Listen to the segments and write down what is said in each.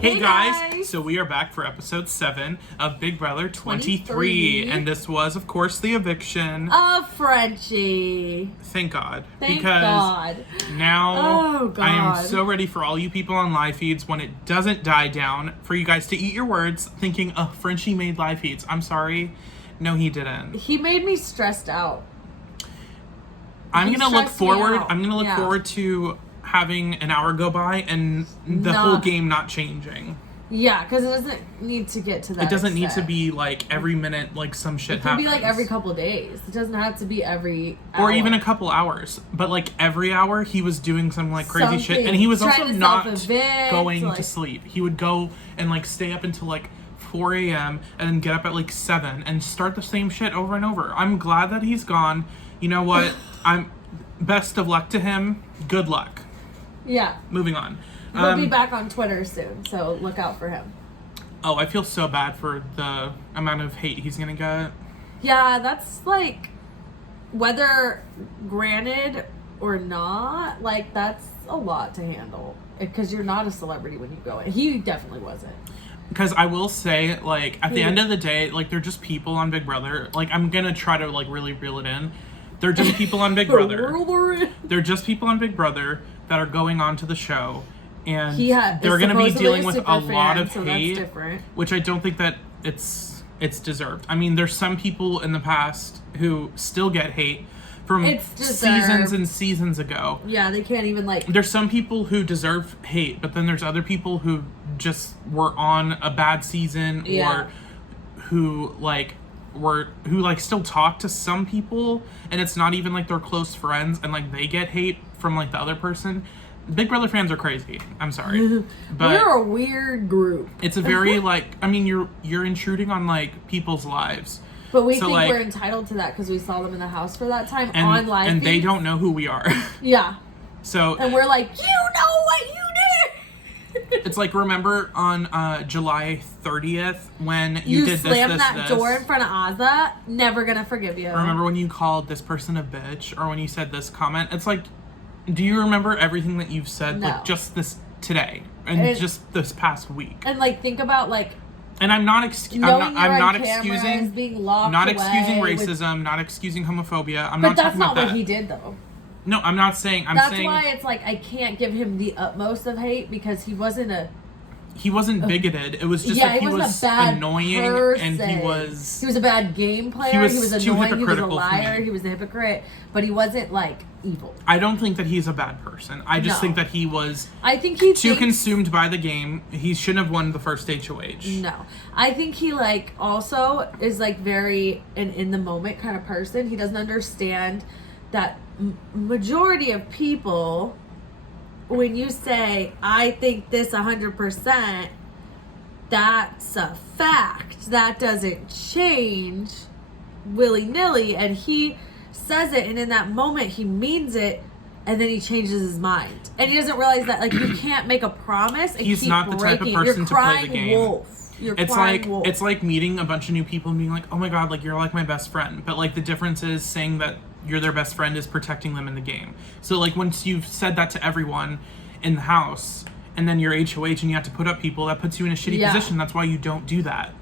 Hey guys! So we are back for episode 7 of Big Brother 23. And this was, of course, the eviction of Frenchie. Thank God. Thank God. Now I am so ready for all you people on live feeds when it doesn't die down for you guys to eat your words thinking, oh, Frenchie made live feeds. I'm sorry. No, he didn't. He made me stressed out. I'm going to look forward to having an hour go by and the whole game not changing. Yeah, because it doesn't need to get to that. It doesn't need to be like every minute, like some shit happens. It can be like every couple days. It doesn't have to be every hour. Or even a couple hours. But like every hour he was doing some like crazy shit. And he was also not going to sleep. He would go and like stay up until like 4 a.m. and then get up at like 7 and start the same shit over and over. I'm glad that he's gone. You know what? I'm best of luck to him. Good luck. Yeah. Moving on. He'll be back on Twitter soon, so look out for him. Oh, I feel so bad for the amount of hate he's gonna get. Yeah, that's like, whether granted or not, like that's a lot to handle. Because you're not a celebrity when you go in. He definitely wasn't. Because I will say, like, at the end of the day, like, they're just people on Big Brother. Like, I'm gonna try to, like, really reel it in. They're just people on Big Brother. They're just people on Big Brother that are going on to the show. And they're going to be dealing with a lot of hate, which I don't think that it's deserved. I mean, there's some people in the past who still get hate from seasons and seasons ago. Yeah, they can't even, like... There's some people who deserve hate, but then there's other people who just were on a bad season or who, like... who like still talk to some people and it's not even like they're close friends and like they get hate from like the other person. Big Brother fans are crazy. I'm sorry. But we're a weird group. It's a very like, I mean, you're intruding on like people's lives. But we think like, we're entitled to that because we saw them in the house for that time on live and they don't know who we are. Yeah. So and we're like, you know what you did. It's like, remember on July 30th when you did slammed that door in front of Azah? Never gonna forgive you. Remember when you called this person a bitch or when you said this comment? It's like, do you remember everything that you've said like just this today and just this past week? And like think about like, and I'm not excusing racism, not excusing homophobia. But that's not what he did though. No, I'm not saying. That's why it's like I can't give him the utmost of hate because he wasn't bigoted. It was just that he was annoying and he was a bad game player. He was annoying. He was a liar. He was a hypocrite. But he wasn't like evil. I don't think that he's a bad person. I just think that he was. I think he's too consumed by the game. He shouldn't have won the first HOH. No, I think he like also is like very an in the moment kind of person. He doesn't understand that majority of people, when you say I think this 100%, that's a fact. That doesn't change willy-nilly. And he says it, and in that moment he means it, and then he changes his mind. And he doesn't realize that like you can't make a promise and he's keep not the type of person to play the game. Wolf. It's like meeting a bunch of new people and being like, oh my god, like you're like my best friend. But like the difference is saying that you're their best friend is protecting them in the game. So like once you've said that to everyone in the house and then you're HOH and you have to put up people, that puts you in a shitty position. That's why you don't do that.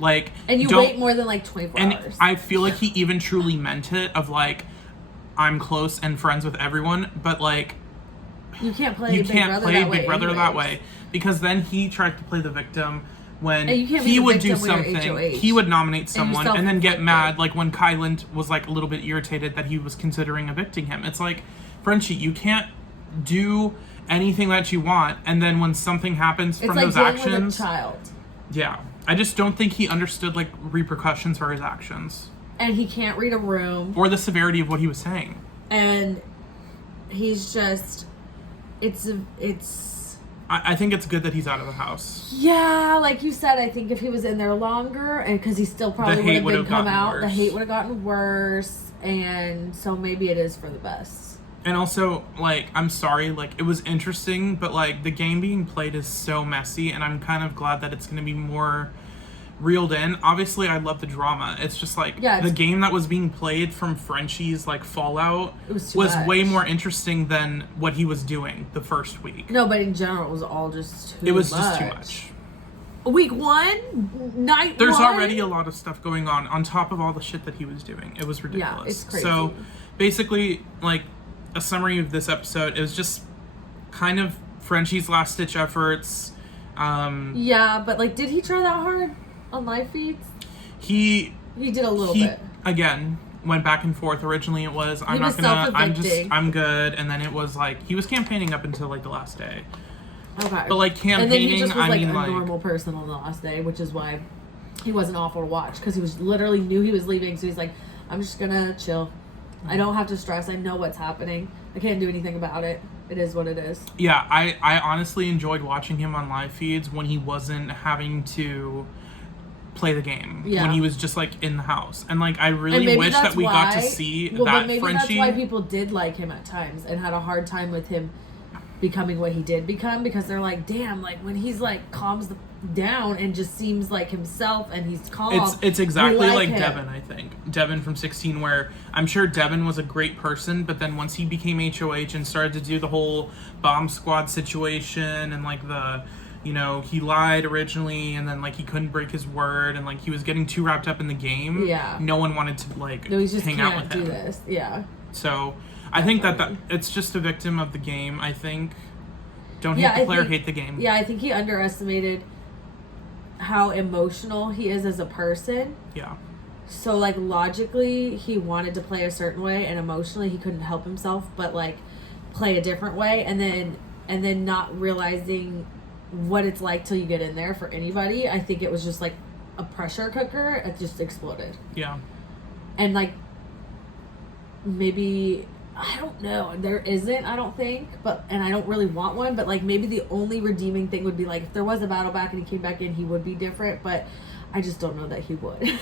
Like, and you wait more than like 24 hours. And I feel like he even truly meant it of like, I'm close and friends with everyone, but like you can't play Big Brother that way because then he tried to play the victim when he would do something, he would nominate someone and then get mad, like when Kyland was like a little bit irritated that he was considering evicting him. It's like, Frenchie, you can't do anything that you want, and then when something happens from those actions, with a child. Yeah, I just don't think he understood like repercussions for his actions, and he can't read a room or the severity of what he was saying, and he's just, I think it's good that he's out of the house. Yeah, like you said, I think if he was in there longer, and because he still probably would have come out, the hate would have gotten worse, and so maybe it is for the best. And also, like, I'm sorry, like, it was interesting, but, like, the game being played is so messy, and I'm kind of glad that it's going to be more reeled in. Obviously, I love the drama. It's just like the game that was being played from Frenchie's like fallout was way more interesting than what he was doing the first week. No, but in general, it was all just too much. It was just too much. Week 1, night There's 1? already a lot of stuff going on top of all the shit that he was doing. It was ridiculous. Yeah, it's crazy. So basically, like, a summary of this episode, it was just kind of Frenchie's last ditch efforts. Yeah, but like, did he try that hard on live feeds? He did a little bit. Again, went back and forth. Originally it was, I'm good. And then it was like, he was campaigning up until like the last day. Okay. But like campaigning, and then he just was like a normal person on the last day, which is why he wasn't awful to watch, because he was literally knew he was leaving, so he's like, I'm just gonna chill. I don't have to stress. I know what's happening. I can't do anything about it. It is what it is. Yeah, I honestly enjoyed watching him on live feeds when he wasn't having to play the game. Yeah. When he was just like in the house. And like I really wish that we got to see that but maybe Frenchie. That's why people did like him at times and had a hard time with him becoming what he did become, because they're like, damn, like when he's like calms down and just seems like himself and he's calm. It's exactly like Devin, I think. Devin from 16, where I'm sure Devin was a great person, but then once he became HOH and started to do the whole bomb squad situation and like the, you know, he lied originally and then like he couldn't break his word and like he was getting too wrapped up in the game. Yeah. No one wanted to like hang out with him. Do this. Yeah. So I think that it's just a victim of the game, I think. Don't hate the player, hate the game. Yeah, I think he underestimated how emotional he is as a person. Yeah. So, like, logically, he wanted to play a certain way, and emotionally, he couldn't help himself but, like, play a different way, and then not realizing what it's like till you get in there for anybody. I think it was just, like, a pressure cooker. It just exploded. Yeah. And, like, maybe... I don't know. There isn't, I don't think, and I don't really want one, but like maybe the only redeeming thing would be like if there was a battle back and he came back in, he would be different, but I just don't know that he would.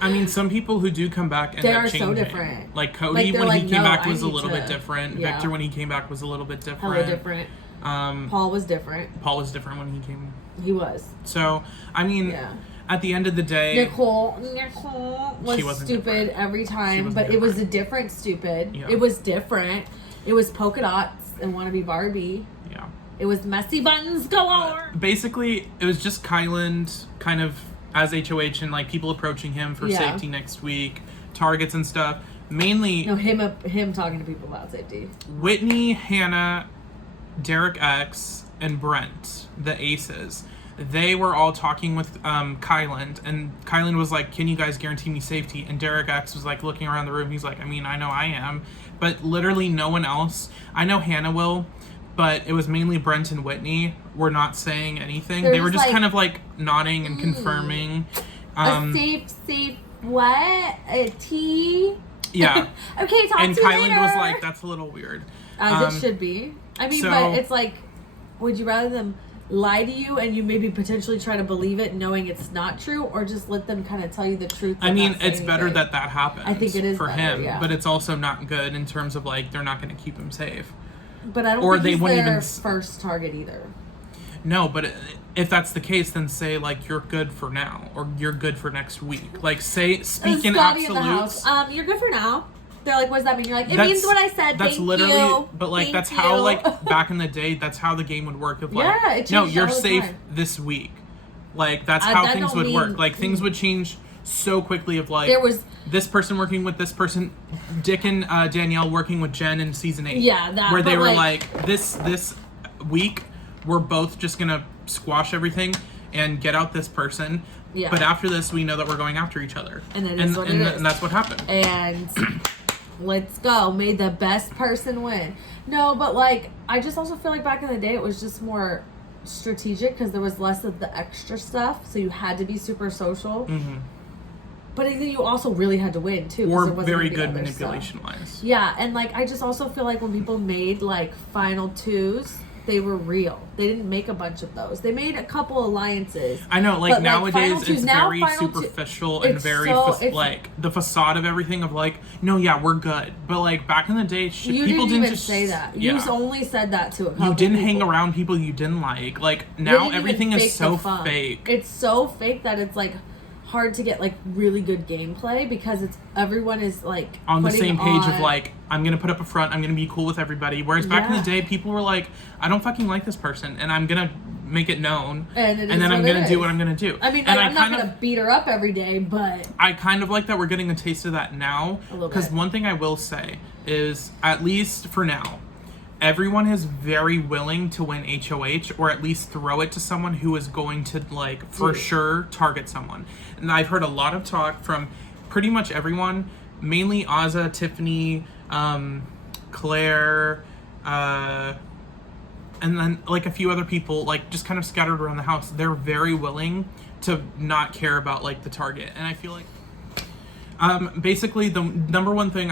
I mean, some people who do come back end up changing. So different. Like Cody when he came back was a little bit different. Yeah. Victor when he came back was a little bit different. Hella different. Paul was different. Paul was different when he came. He was. So, I mean, at the end of the day... Nicole was stupid every time, but it was a different stupid. Yeah. It was different. It was polka dots and wannabe Barbie. Yeah. It was messy buttons galore. Basically, it was just Kyland kind of as HOH and like people approaching him for safety next week, targets and stuff. Mainly... No, him talking to people about safety. Whitney, Hannah, Derek X, and Brent, the aces. They were all talking with Kyland, and Kyland was like, can you guys guarantee me safety? And Derek X was like looking around the room. He's like, I mean, I know I am. But literally no one else. I know Hannah will, but it was mainly Brent and Whitney were not saying anything. They were just like, kind of like nodding and confirming. A safe, what? A tea? Yeah. Okay, talk and to you Kyland later. Was like, that's a little weird. As it should be. I mean, but it's like, would you rather them lie to you and you maybe potentially try to believe it knowing it's not true, or just let them kind of tell you the truth? I mean, it's better that happens. I think it is for better, him, but it's also not good in terms of like they're not going to keep him safe. But I don't think he's their first target either. No, but if that's the case, then say like you're good for now, or you're good for next week. Like speak in absolutes. In the house. You're good for now. They're like, what does that mean? You're like, it means what I said. That's Thank literally, you. But like, that's how like back in the day, that's how the game would work. Of like, it changed no, you're all the safe time. this week. Like that's how things would work. Like things would change so quickly. Of like, there was this person working with this person, Dick and Danielle working with Jen in season 8. Yeah, that. Where they were like, this week, we're both just gonna squash everything and get out this person. Yeah. But after this, we know that we're going after each other. And that is what it is. And that's what happened. And let's go. May the best person win. No, but like, I just also feel like back in the day, it was just more strategic because there was less of the extra stuff. So you had to be super social. Mm-hmm. But I think you also really had to win too. Or very good manipulation wise. Yeah. And like, I just also feel like when people made like final twos, they were real. They didn't make a bunch of those. They made a couple alliances. I know, like, nowadays it's very superficial and very, like, the facade of everything of, like, no, yeah, we're good. But, like, back in the day, people didn't just say that. Yeah. You only said that to a couple You didn't people. hang around people you didn't like. Like, now everything is so fake. It's so fake that it's, like, hard to get, like, really good gameplay because everyone is, like, on the same page of, like, I'm gonna put up a front, I'm gonna be cool with everybody. Whereas back in the day, people were like, I don't fucking like this person, and I'm gonna make it known, and then I'm gonna do what I'm gonna do. I mean, like, I'm not gonna beat her up every day, but I kind of like that we're getting a taste of that now. Because one thing I will say is, at least for now, everyone is very willing to win HOH, or at least throw it to someone who is going to, like, for sure target someone. And I've heard a lot of talk from pretty much everyone, mainly Azah, Tiffany, Claire, and then, like, a few other people, like, just kind of scattered around the house. They're very willing to not care about, like, the target. And I feel like, basically, the number one thing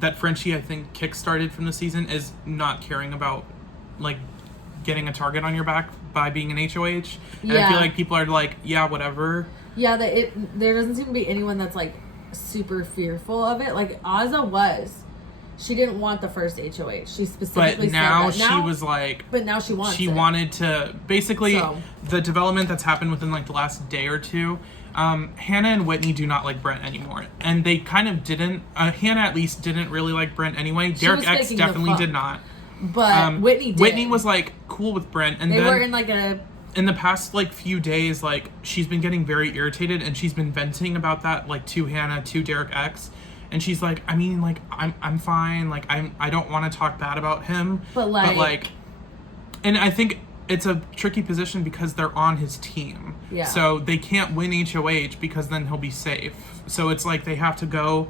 that Frenchie, I think, kickstarted from the season is not caring about, like, getting a target on your back by being an HOH. And I feel like people are like, yeah, whatever. Yeah, there doesn't seem to be anyone that's, like, super fearful of it. Like, Azah was. She didn't want the first HOH. She specifically said that. But now she was like... But now she wants it. She wanted to... Basically, the development that's happened within, like, the last day or two... Hannah and Whitney do not like Brent anymore. And they kind of didn't. Hannah at least didn't really like Brent anyway. Derek X definitely did not. But Whitney did. Whitney was, like, cool with Brent. And they then were in, like, in the past, like, few days, like, she's been getting very irritated, and she's been venting about that, like, to Hannah, to Derek X. And she's like, I mean, like, I'm fine. Like, I don't want to talk bad about him. But like, and I think it's a tricky position because they're on his team. Yeah. So they can't win HOH because then he'll be safe. So it's like they have to go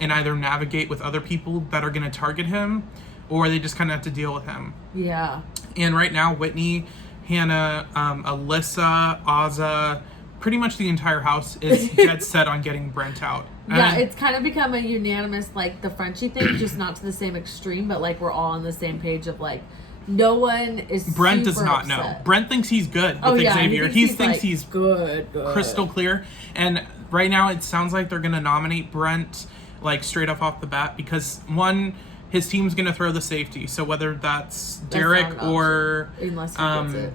and either navigate with other people that are going to target him, or they just kind of have to deal with him. Yeah. And right now, Whitney, Hannah, Alyssa, Azah, pretty much the entire house is dead set on getting Brent out. Yeah, it's kind of become a unanimous, like, the Frenchie thing, just not to the same extreme, but, like, we're all on the same page of, like, no one is Brent does not upset. know. Brent thinks he's good with Xavier. He thinks he's good. Crystal clear. And right now it sounds like they're going to nominate Brent, like, straight off the bat, because one, his team's going to throw the safety. So whether that's Derek or unless he gets it.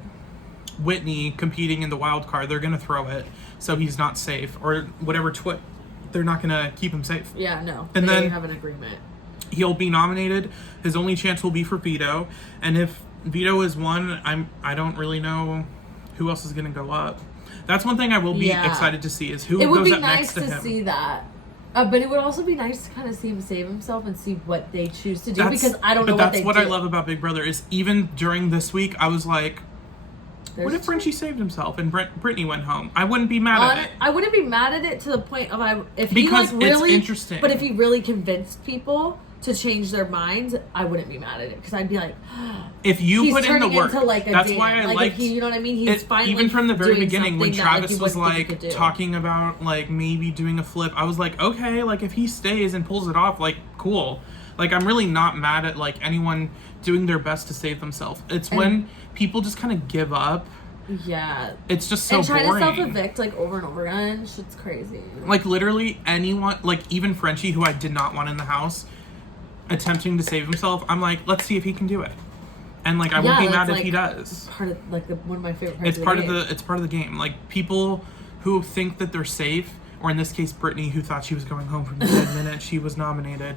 Whitney competing in the wild card, they're going to throw it so he's not safe, or whatever they're not going to keep him safe. Yeah, no. And they then have an agreement. He'll be nominated. His only chance will be for Veto, and if Veto is one, I don't really know who else is going to go up. That's one thing I will be excited to see is who goes up next to him. It would be nice to see that. But it would also be nice to kind of see him save himself and see what they choose to do, because I don't know what they do. But that's what I love about Big Brother is even during this week, I was like, what if Frenchie saved himself and Brittini went home? I wouldn't be mad at it. I wouldn't be mad at it to the point of if he, because like, really, it's interesting. But if he really convinced people to change their minds, I wouldn't be mad at it, because I'd be like, if you put in the work, into, like, that's why I liked. You know what I mean? He's finally even from the very beginning when Travis was like talking about, like, maybe doing a flip. I was like, okay, like, if he stays and pulls it off, like, cool. Like, I'm really not mad at, like, anyone doing their best to save themselves. It's when people just kind of give up. Yeah. It's just so boring. And trying to self-evict, like, over and over again, shit's crazy. Like, literally anyone, like, even Frenchie, who I did not want in the house, attempting to save himself, I'm like, let's see if he can do it. And, like, I won't be mad if he does. Part of, like, one of my favorite parts it's part of the game. Like, people who think that they're safe, or in this case, Brittini, who thought she was going home from the minute she was nominated,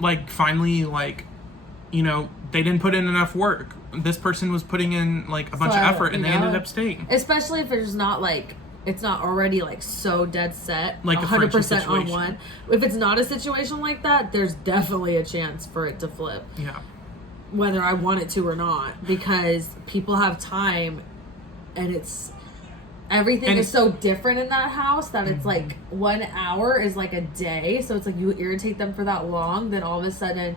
like, finally, like, you know, they didn't put in enough work. This person was putting in, like, a bunch of effort, and they ended up staying. Especially if it's not, like, it's not already, like, so dead set, like 100% on one. If it's not a situation like that, there's definitely a chance for it to flip. Yeah. Whether I want it to or not, because people have time, and everything is so different in that house that it's like 1 hour is like a day. So it's like you irritate them for that long, then all of a sudden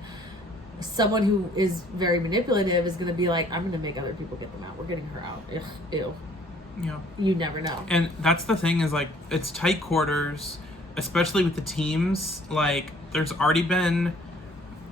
someone who is very manipulative is going to be like, I'm going to make other people get them out. We're getting her out. Ugh, ew. Yeah. You never know. And that's the thing is, like, it's tight quarters, especially with the teams. Like, there's already been,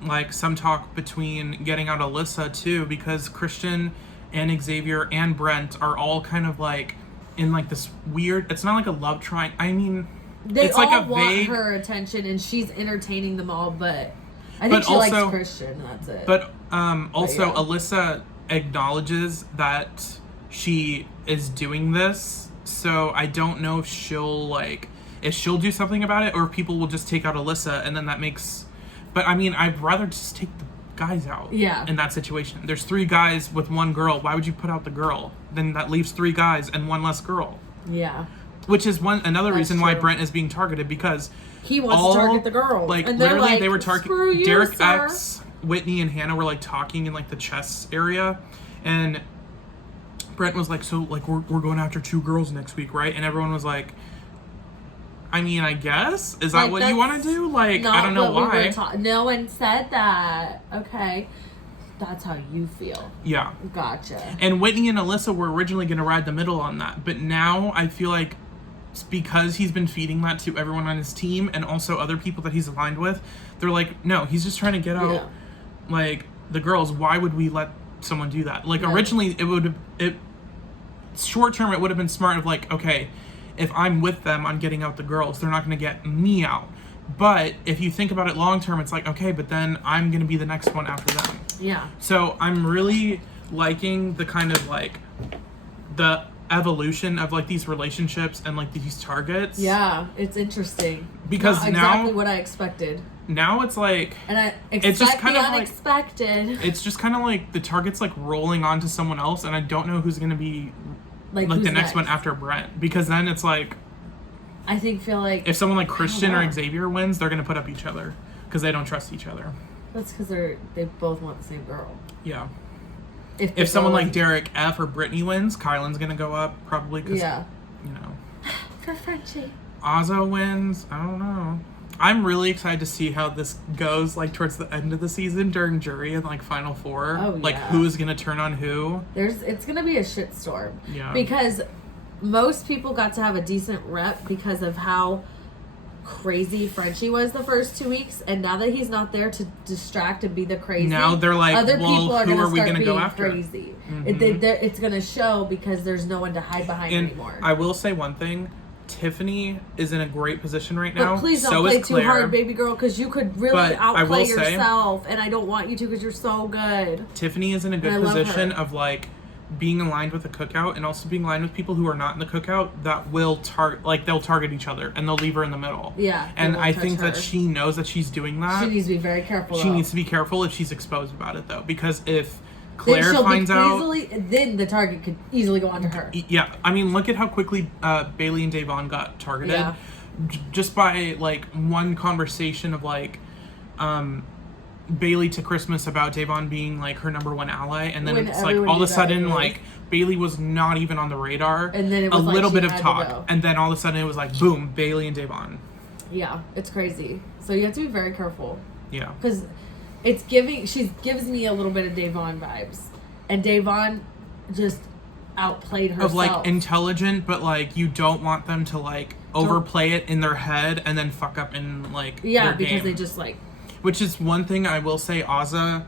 like some talk between getting out Alyssa too, because Christian and Xavier and Brent are all kind of like in like this weird, it's not like a love triangle. I mean, they it's all like a want vague, her attention, and she's entertaining them all, but I think she likes Christian, and that's it. But also, yeah. Alyssa acknowledges that she is doing this, so I don't know if she'll do something about it, or if people will just take out Alyssa, and then that makes... But, I mean, I'd rather just take the guys out in that situation. There's 3 guys with 1 girl. Why would you put out the girl? Then that leaves 3 guys and 1 less girl. Yeah. Which is another reason why Brent is being targeted, because he wants to target the girl. Like, and literally, like, they were targeting... Derek sir. X, Whitney, and Hannah were, like, talking in, like, the chess area, and Brent was like, so, like, we're going after 2 girls next week, right? And everyone was like... I mean, I guess? Is that what you want to do? Like, I don't know why. No one said that. Okay. That's how you feel. Yeah. Gotcha. And Whitney and Alyssa were originally going to ride the middle on that. But now I feel like because he's been feeding that to everyone on his team and also other people that he's aligned with, they're like, no, he's just trying to get out, like, the girls. Why would we let someone do that? Like, originally, short term, it would have been smart of like, okay, if I'm with them on getting out the girls, they're not going to get me out. But if you think about it long term, it's like, okay, but then I'm going to be the next one after them. Yeah. So I'm really liking the kind of like the evolution of like these relationships and like these targets. Yeah, it's interesting. Because not exactly what I expected. Now it's like, and it's just kind of unexpected. Like, it's just kind of like the target's like rolling onto someone else, and I don't know who's going to be like the next one after Brent, because then it's like, feel like if someone like Christian or Xavier wins, they're gonna put up each other because they don't trust each other. That's because they both want the same girl. Yeah. If someone like Derek F or Brittini wins, Kyland's gonna go up probably because you know. For Frenchie. Azah wins. I don't know. I'm really excited to see how this goes, like, towards the end of the season during jury and, like, Final Four. Oh, yeah. Like, who's going to turn on who. It's going to be a shitstorm. Yeah. Because most people got to have a decent rep because of how crazy Frenchie was the first 2 weeks. And now that he's not there to distract and be the crazy, now they're like, other people are who going are we to go being after? crazy. Mm-hmm. It's going to show because there's no one to hide behind anymore. I will say one thing. Tiffany is in a great position right now. But please don't play too hard, baby girl, because you could really outplay yourself, and I don't want you to because you're so good. Tiffany is in a good position of, like, being aligned with the cookout and also being aligned with people who are not in the cookout that will they'll target each other and they'll leave her in the middle. Yeah. And I think that she knows that she's doing that. She needs to be very careful. She needs to be careful if she's exposed about it, though, because if Claire finds out, then the target could easily go onto her. Yeah, I mean, look at how quickly Bailey and Davon got targeted, just by like one conversation of like Bailey to Christmas about Davon being like her number 1 ally, and then it's like all of a sudden like Bailey was not even on the radar, and then it was a little bit of to talk, and then all of a sudden it was like boom, Bailey and Davon. Yeah, it's crazy. So you have to be very careful. Yeah, because she gives me a little bit of Davon vibes. And Davon just outplayed herself. Of like intelligent, but like you don't want them to like overplay it in their head and then fuck up in like their because game. they just like. Which is one thing I will say, Azah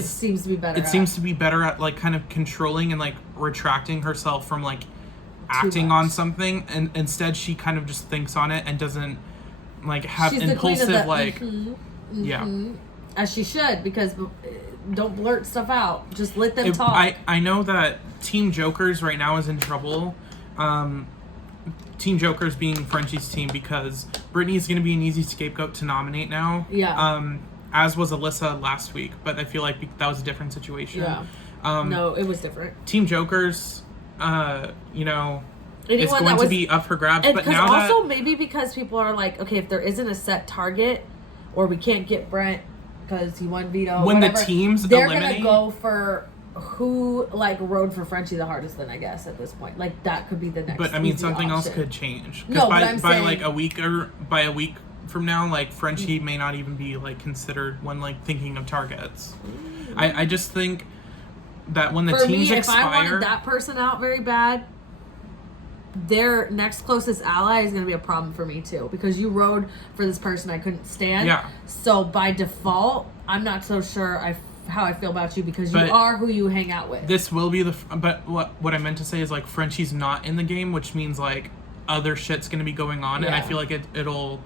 seems to be better. Seems to be better at like kind of controlling and like retracting herself from like acting on something, and instead she kind of just thinks on it and doesn't like have impulsive like as she should, because don't blurt stuff out. Just let them talk. I know that Team Jokers right now is in trouble. Team Jokers being Frenchie's team, because Brittany's going to be an easy scapegoat to nominate now. Yeah. As was Alyssa last week, but I feel like that was a different situation. Yeah. No, it was different. Team Jokers, you know, anyone it's going to be up for grabs. But now also maybe because people are like, okay, if there isn't a set target, or we can't get Brent because he won Veto. When the teams they're eliminate, gonna go for who like rode for Frenchie the hardest. Then I guess at this point, like that could be the next. But I mean, something else could change. No, by like a week from now, like Frenchie may not even be like considered when like thinking of targets. I just think that when the teams expire, if I wanted that person out very bad, their next closest ally is going to be a problem for me too, because you rode for this person I couldn't stand. Yeah. So by default, I'm not so sure how I feel about you because But you are who you hang out with. This will be but what I meant to say is like Frenchie's not in the game, which means like other shit's gonna be going on, and I feel like it'll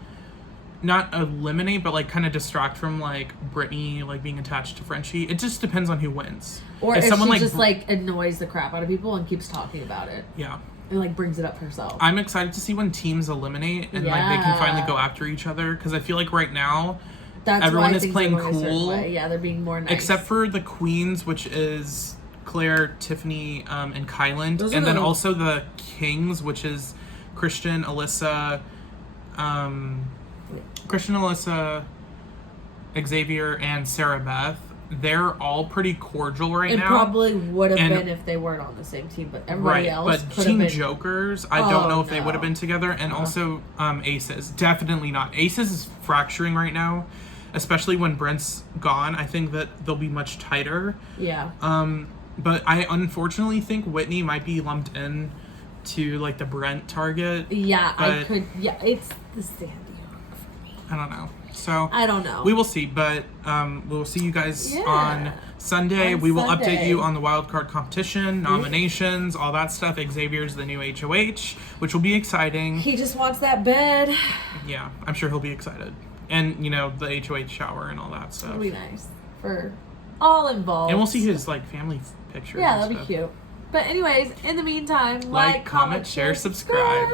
not eliminate, but like kind of distract from like Brittini like being attached to Frenchie. It just depends on who wins. Or if someone she just like annoys the crap out of people and keeps talking about it. Yeah. And like brings it up herself. I'm excited to see when teams eliminate and like they can finally go after each other, because I feel like right now everyone is playing cool. Yeah, they're being more nice. Except for the queens, which is Claire, Tiffany, and Kyland, and then also the kings, which is Christian, Alyssa, Xavier, and Sarah Beth. They're all pretty cordial right now. It probably would have been if they weren't on the same team, but everybody else but could Team have been. Jokers, I don't know if they would have been together. And also Aces. Definitely not. Aces is fracturing right now, especially when Brent's gone. I think that they'll be much tighter. Yeah. But I unfortunately think Whitney might be lumped in to like the Brent target. Yeah, I could. Yeah, it's the Sandy Hook for me. I don't know. So I don't know. We will see, but we'll see you guys on Sunday. We will update you on the wildcard competition, nominations, all that stuff. Xavier's the new HOH, which will be exciting. He just wants that bed. Yeah, I'm sure he'll be excited. And, you know, the HOH shower and all that stuff. It'll be nice for all involved. And we'll see his, like, family pictures. Yeah, that'll be cute. But anyways, in the meantime, like, comment, share, subscribe.